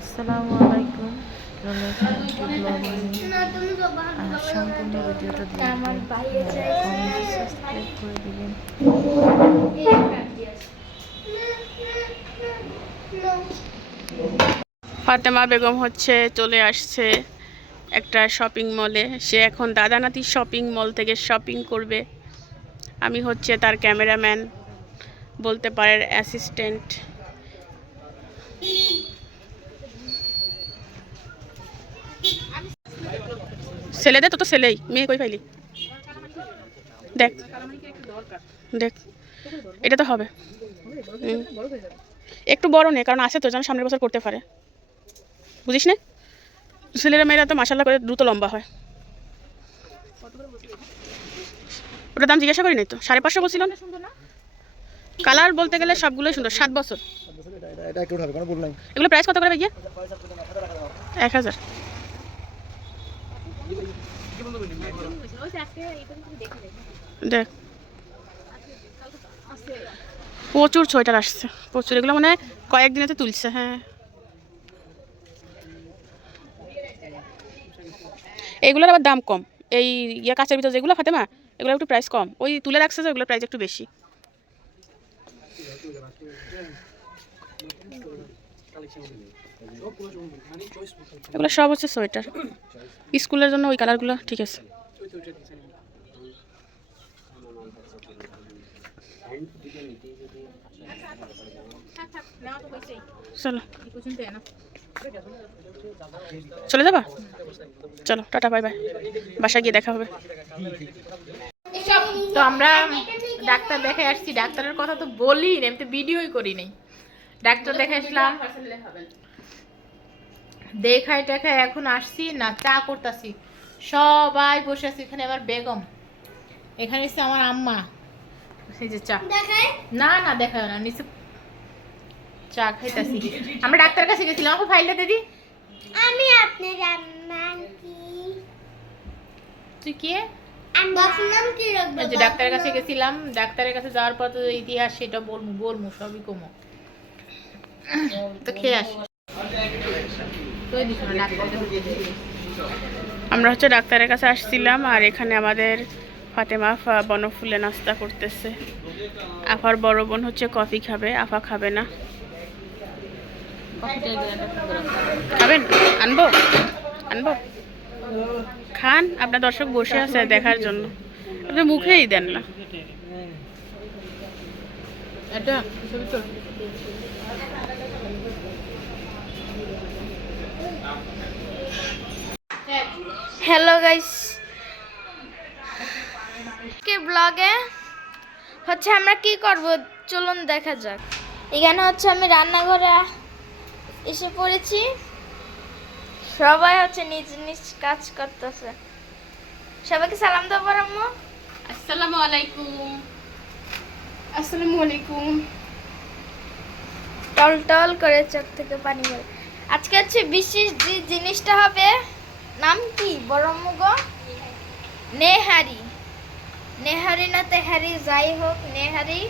আসসালামু আলাইকুম। সম্পূর্ণ ভিডিওটা দেখবেন, সাবস্ক্রাইব করে দিবেন। ফাতেমা বেগম হচ্ছে চলে আসছে একটা শপিং মলে। সে এখন দাদা নাতি শপিং মল থেকে শপিং করবে। আমি হচ্ছে তার ক্যামেরাম্যান, বলতে পারেন অ্যাসিস্ট্যান্ট। ছেলেদের তো ছেলেই, মেয়ে কই পাইলি? দেখ দেখ, এটা তো হবে। একটু বড় নে, কারণ আছে তো, যেন সামনের বছর করতে পারে, বুঝিস না? ছেলেরা মেয়েরা তো মাশাআল্লাহ করে দ্রুত লম্বা হয়। ওটার দাম জিজ্ঞাসা করি নাই তো, 550 বলছিল। কালার বলতে গেলে সবগুলোই সুন্দর। 7 বছর এগুলো প্রাইস কত করে ভাইয়া? 1000। দেখ প্রচুর সোয়েটার আসছে, প্রচুর। এগুলো মানে কয়েকদিনেতে তুলছে। হ্যাঁ, এইগুলোর আবার দাম কম। এই কাঁচের ভিতরে যেগুলো ফাতেমা, এগুলো একটু প্রাইস কম। ওই তুলে রাখছে যে, ওগুলোর প্রাইস একটু বেশি। এগুলো সব হচ্ছে সোয়েটার, স্কুলের জন্য। ওই কালারগুলো ঠিক আছে। চলো চলে যাবা? চলো, টাটা, বাই বাই। বাসায় গিয়ে দেখা হবে। তো আমরা ডাক্তার দেখে আসছি। ডাক্তারের কথা তো বলি না, আমি তো ভিডিওই করি নাই। ডাক্তার দেখে আসলাম, দেখাই টেখাই এখন আসছি না, চা করতেছি। সবাই বসে আছি এখানে। আমার বেগম এখানে এসে, আমার আম্মা এই যে চা। না না দেখায় না, নিচে চা খাইতেছি। আমরা ডাক্তারের কাছে গেছিলাম। আমাকে ফাইলটা দিদি। আমি আপনার আম্মা কি তুই কি? বললাম কি রাখবো? যে ডাক্তারের কাছে গেছিলাম, ডাক্তারের কাছে যাওয়ার পর তো ইতিহাস সেটা বলবো সবই কমো। তো খেয়ে আসি। আমরা হচ্ছে ডাক্তারের কাছে আসছিলাম, আর এখানে আমাদের ফাতেমা আফা বনফুলে নাস্তা করতেছে। আফার বড় বোন হচ্ছে কফি খাবে, আফা খাবে না। খাবেন? আনবো আনবো, খান। আপনার দর্শক বসে আছে দেখার জন্য, আপনি মুখেই দেন না। এটা হ্যালো গাইস, কে ব্লগে হচ্ছে আমরা কি করব চলুন দেখা যাক। এখানে হচ্ছে আমি রান্নাঘরে এসে পড়েছি। সবাই হচ্ছে নিজ নিজ কাজ করতেছে। সবাইকে সালাম দাও আম্মু। আসসালামু আলাইকুম। আসসালামু আলাইকুম। টল টল করে চোখ থেকে পানি বের। আজকে হচ্ছে বিশেষ যে জিনিসটা হবে, নাম কি বড় মুগ? নেহারি। নেহারি না তেহারি, যাই হোক নেহারি।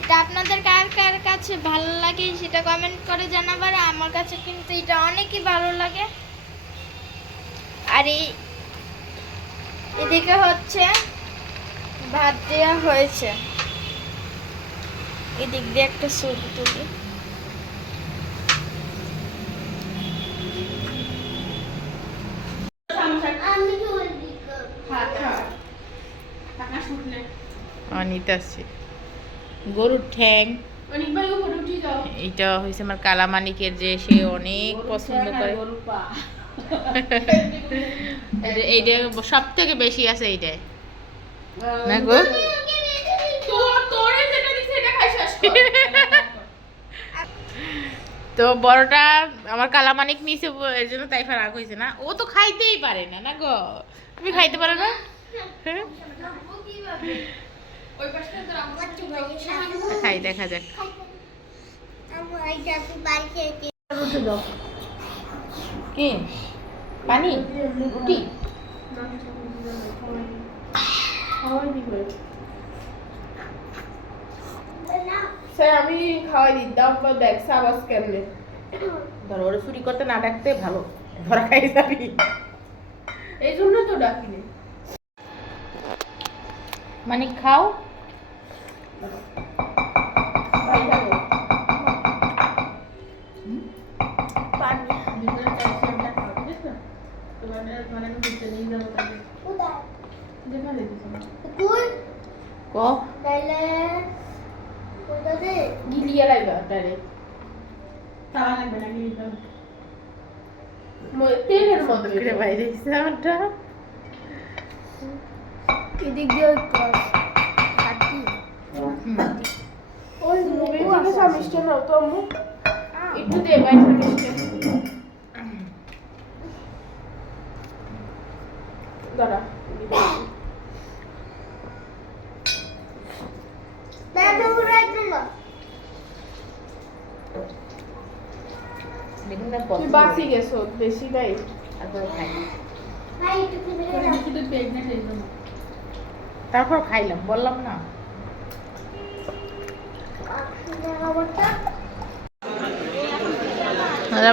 এটা আপনাদের কার কার কাছে ভালো লাগে সেটা কমেন্ট করে জানাবার। আমার কাছে কিন্তু এটা অনেকই ভালো লাগে। আর এদিকে হচ্ছে ভাত দেওয়া হয়েছে। এদিক দিয়ে একটা স্যুপ তুলি। অনিতাছি গরুর ঠ্যাং। এইটা হয়েছে আমার কালামানিকের, যে সে অনেক পছন্দ করে। এইটা সব থেকে বেশি আছে এইটাই না গো। তো বড়টা আমার কালামানিক নিচে, এর জন্য তাইফা রাগ হয়েছে না। ও তো খাইতেই পারে না। না গো, তুমি খাইতে পারো না? খাই, দেখা যাক। কি পানি রুটি স্যার আমি খাওয়াই দিই। দাও দেখ সাবাস কেমনে। ধর ওরে চুরি করতে না ডাকতে ভালো, ধরা খাই যাবি। এই জন্য তো ডাকিনি। মানে খাও। গিলিয়ে লাগবে ডাইরেক্ট, তাওয়া লাগবে না, গিলিয়ে দাও। তেলের মধ্যে বাইরে আমারটা এদিক দিয়ে ওই মুভি থেকে সামিষ্টি নাও তো আম্মু, একটু দে ভাই সামিষ্টি দাঁড়া। তুই বাসি গেছো বেশি ভাই, তারপর খাইলাম, বললাম না।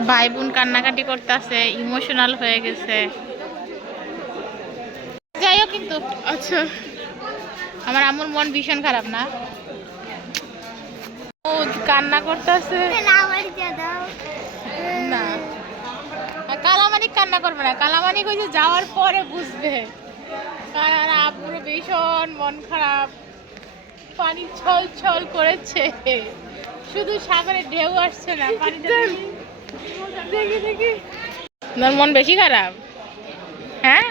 ভাই বোন কান্নাকাটি করতেছে, ইমোশনাল হয়ে গেছে। যাই হোক, কিন্তু আচ্ছা আমার আম্মুর মন ভীষণ খারাপ না, ও কান্না করতেছে না। কালামানিক কান্না করবে না, কালামানিক হয়েছে যাওয়ার পরে বুঝবে। কারণ আব্বুর ভীষণ মন খারাপ, পানি ছল ছল করেছে, শুধু সাগরে ঢেউ আসছে না, পানিটা দেখি দেখি। তোমার মন বেশি খারাপ? হ্যাঁ,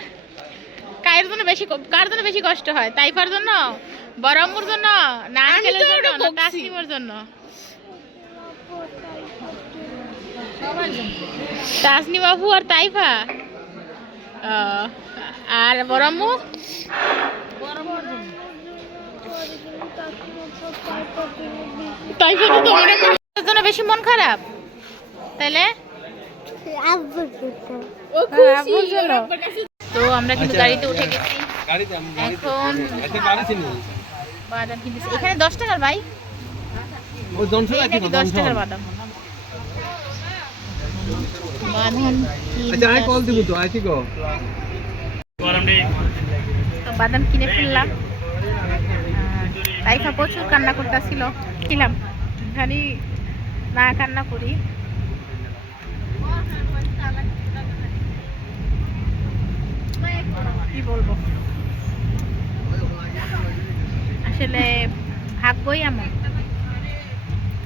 কার জন্য বেশি কষ্ট হয়? তাইফার জন্য, বড় আম্মুর জন্য, না আঙ্কেলের জন্য, না তাসনিমের জন্য? তাসনিম বাবু আর তাইফা, আর বড় আম্মু তাইফা তো তোমার জন্য বেশি মন খারাপ, তাইলে আব্বুর জন্য। তো আমরা কিন্তু গাড়িতে উঠে গেছি এখন। বাদাম কিনতেছি এখানে 10 টাকার ভাই, 10 টাকার বাদাম। বাদাম কিনে ফেললাম। তাইফা প্রচুর কান্না করতেছিল, ছিলাম খালি না কান্না করি। কি বলবো, আসলে ভাগ্যই এমন।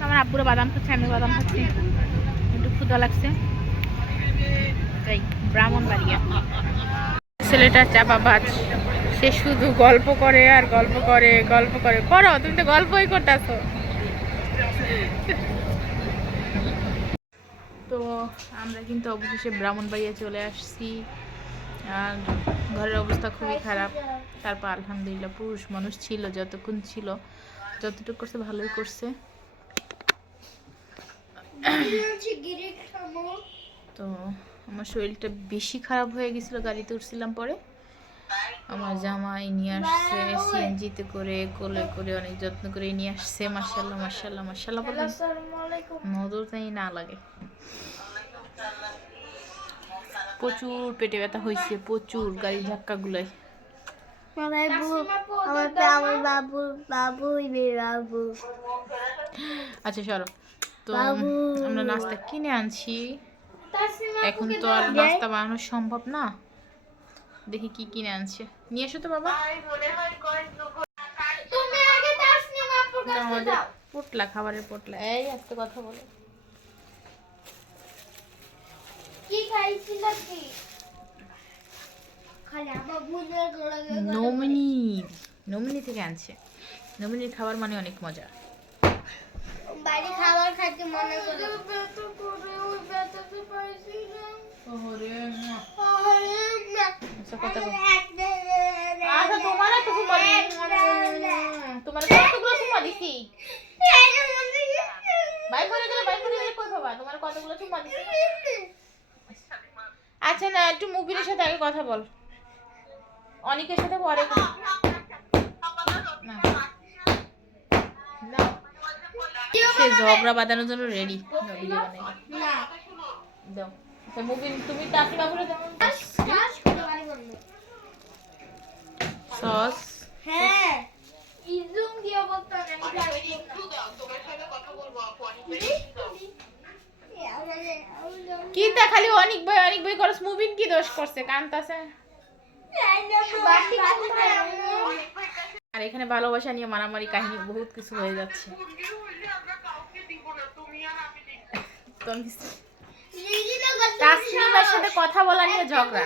আমার আব্বুরা বাদাম খাচ্ছে, আমি বাদাম খাচ্ছি, একটু ক্ষুধা লাগছে। যাই ব্রাহ্মণবাড়িয়া। ছেলেটা চাপাবাজ, সে শুধু গল্প করে আর গল্প করে, গল্প করে। করো, তুমি তো গল্পই করতেছো। তো আমরা কিন্তু অবশেষে ব্রাহ্মণবাড়িয়া চলে আসছি, আর ঘরের অবস্থা খুবই খারাপ। তারপর আলহামদুলিল্লাহ পুরুষ মানুষ ছিল, যতক্ষণ ছিল যতটুকু করছে ভালোই করছে। তো আমার শরীরটা বেশি খারাপ হয়ে গেছিলো, গাড়িতে উঠছিলাম পরে। আমার জামাই নিয়ে আসছে সিএনজিতে করে, কোলে করে অনেক যত্ন করে নিয়ে আসছে। মাশাআল্লাহ মাশাআল্লাহ মাশাআল্লাহ বলেন, নজর তাই না লাগে। প্রচুর পেটে ব্যথা হয়েছে, প্রচুর গাড়ির ধাক্কা গুলোয়। আচ্ছা সরো। তো আমরা নাস্তা কিনে আনছি, এখন তো আর নাস্তা বানানো সম্ভব না। দেখি কি কিনে আনছে, নিয়ে এসো তো বাবা। পোটলা, খাবারের পোটলা। এই আজকে কথা বলো, কি খাইছিল কি? নমিনি থেকে আনছে। নমিনির খাবার মানে অনেক মজা। বাড়ি খাবার খাইতে মনে করে। তোমার কতগুলো চুমা দিছি? ভাই করে গেলে কই বাবা, তোমার কতগুলো চুমা দিছি? আচ্ছা না, একটু মুবিনের সাথে আগে কথা বল, অনিকের সাথে পরে কথা। না এসে ঝগড়া বাঁধানোর জন্য রেডি ভিডিও বানাই না দাও আচ্ছা মুবিন তুমি তাসনিমা বলে দাও সস হ্যাঁ ইজুম দিয়ে বলতো না কি তা খালি অনেক ভাই করস মুবিন কি দোষ করছে কান্তাছে আর এখানে ভালোবাসা নিয়ে মারামারি কাহিনী বহুত কিছু হয়ে যাচ্ছে তাসনিমার সাথে কথা বলা নিয়ে ঝগড়া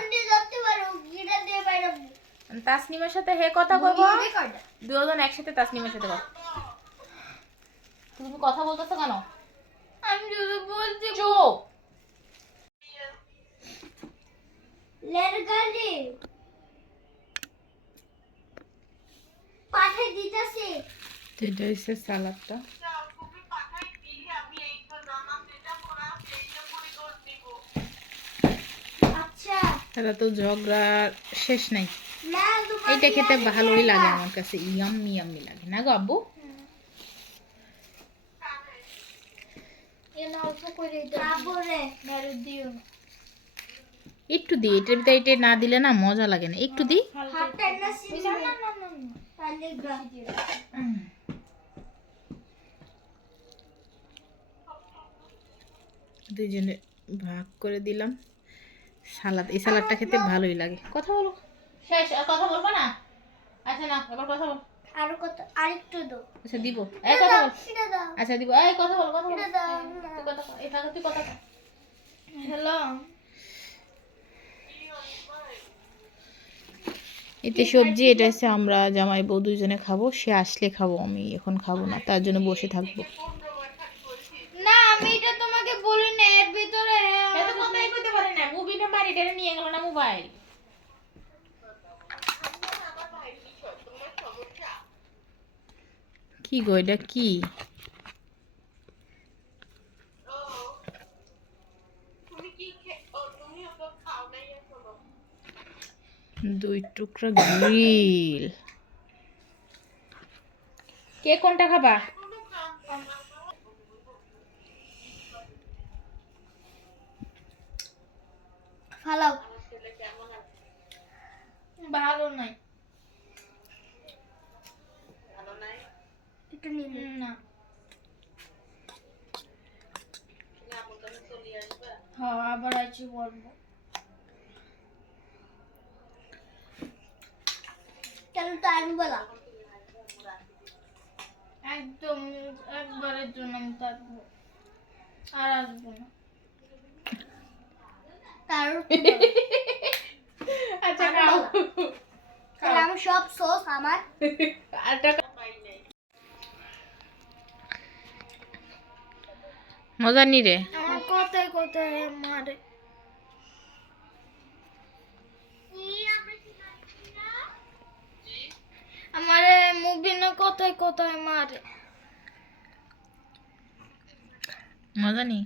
তাসনিমার সাথে হে কথা কইব দুজন একসাথে তাসনিমার সাথে কথা তুমি কথা বলতেছো কেন আমি যদি বলছি চুপ লেরগালি পাঠে দিতেছে এটা হচ্ছে সালাদটা আচ্ছা এটা তো ঝগড়া শেষ নাই না এটা খেতে ভালোই লাগে আমার কাছে ইয়াম্মি ইয়াম্মি লাগে না গো আব্বু এনা অল্প করে দাও তারপরে মেরে দিও একটু দি এটার ভিতরে এটা না দিলে না মজা লাগে না একটু দি হাতটা না সিনা না না না তাহলে গা দুইজনে ভাগ করে দিলাম সালাদ এই সালাদটা খেতে ভালোই লাগে কথা বলো শেষ আর কথা বলবো না আচ্ছা না এবার কথা বল আর কত আরেকটু দাও আচ্ছা দিব এই কথা বল এটা দাও আচ্ছা দিব এই কথা বল কথা বল এটা দাও তুই কথা বল এই ফাঁকে তুই কথা বল হ্যালো এতে সবজি এটা হচ্ছে আমরা জামাই বউ দুইজনে খাবো সে আসলে খাবো আমি এখন খাবো না তার জন্য বসে থাকবো না আমি এটা তোমাকে বলি না এর ভিতরে এত কথাই কইতে পারে না মুবিনে বাড়িটা নিয়ে গেল না মোবাইল কি গো এটা কি দুই টুকরা গ্রিল কে কোনটা খাবা ফালাও ভালো নাই একটু নিন না হ্যাঁ আবার আছি বলবো কেন টাইম বলা একদম একবারের জন্য আমি থাকবো আর আসবো না তার আচ্ছা খাও আমি সব সস আমার আর টাকা মজা নি রে আমার কথায় কথায় মারে আমারে মুভি না কথায় কথায় মারে মজা নি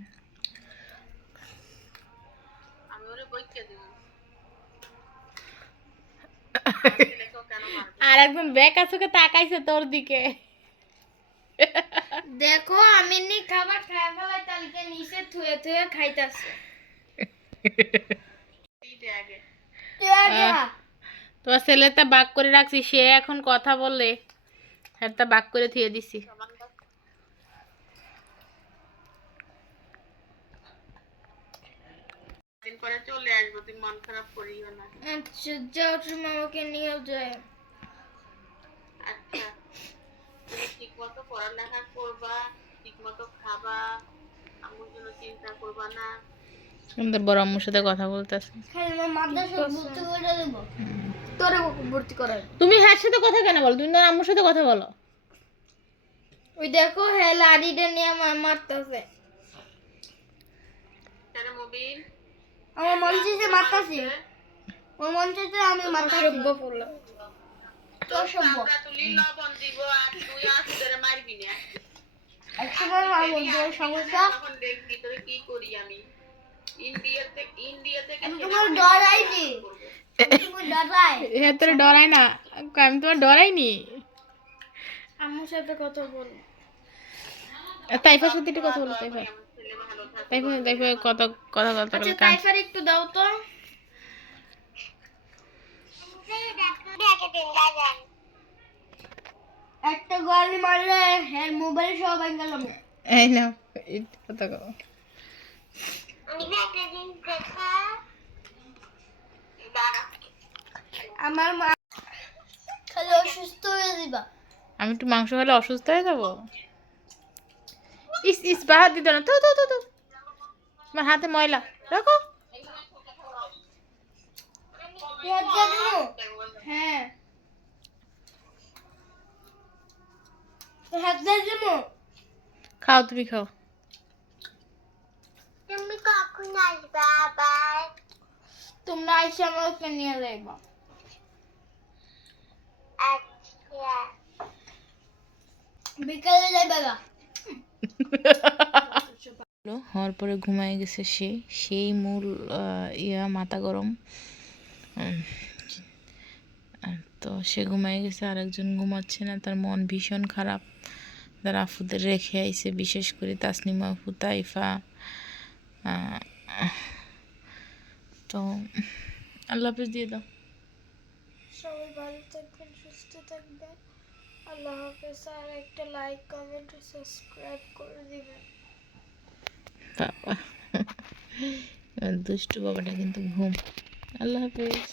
আর একজন বেকা চোখে তাকাইছে তোর দিকে দেখো আমি নি খাবার খাই ফেলাই তালিকা নিচে থুয়ে থুয়ে খাইতাছে তোমার ছেলেটা বাক করে রাখছি সে এখন কথা বলে একটা বাক করে থুয়ে দিছি দিন পরে চলে আসবো তুই মন খারাপ করিও না আচ্ছা যাও তুমি আমাকে নিয়ে যায় আচ্ছা তুমি ঠিক মতো পড়ালেখা করবা ঠিক মতো খাবা আমার জন্য চিন্তা করবা না আমাদের বড় আম্মুর সাথে কথা বলতেছে খালি আমার মাদ্রাসা ভর্তি করে দেব তোরে ভর্তি করাই তুমি হ্যার সাথে কথা কেন বলো তুমি তোর আম্মুর সাথে কথা বলো ওই দেখো হ্যাঁ লাড়িটা নিয়ে আমার মারতেছে কেন মুবিন আমার মন চাইছে মারতাছি ওর মন চাইছে আমি মারতাছি সভ্য ফুল তো সভ্য তুলি লবণ দিব আর তুই আসলে মারবি না একসময় মারবো তোর সমস্যা তখন দেখবি তোরে কি করি আমি ইন্ডিয়া থেকে তোমার ডরাইনি তুমি ডরাই হ্যাঁ তোর ডরাই না আমি তোমার ডরাইনি আম্মুর সাথে কথা বল তাইফার সাথে একটু কথা বলো। তাইফা তাইফা তাইফা কথা কথা কথা আচ্ছা বলে কান। তাইফার একটু দাও তো। একটা গালি মারলে হ্যাঁ মোবাইল সব গেল। এই না কথা কও। আমার মা খালি অসুস্থ হয়ে দিবা। আমি একটু মাংস খেলে অসুস্থ হয়ে যাবো? ইস ইস বাহার দিত না তো তো তো তো আমার হাতে ময়লা রাখো। হ্যাঁ হাত দিয়ে দিবো। খাও তুমি খাও। তুমি কখন আসবে আবার? তোমরা এসে আমাকে নিয়ে যাইবা। আচ্ছা বিকালে যাইবা গা। হওয়ার পরে ঘুমায় গেছে সে, সেই মূল মাথা গরম। তো সে ঘুমায় গেছে, আরেকজন ঘুমাচ্ছে না, তার মন ভীষণ খারাপ। তার আফুদের রেখে আইছে, বিশেষ করে তাসনিমা আফু, তাইফা। তো আল্লাহ হাফেজ দিয়ে দাও। সবাই ভালো থাকবেন, সুস্থ থাকবেন। আল্লাহ হাফেজ। আর একটা লাইক কমেন্ট ও সাবস্ক্রাইব করে দিবেন। বাবা দুষ্টু বাবাটা কিন্তু ঘুম। আল্লাহ হাফেজ।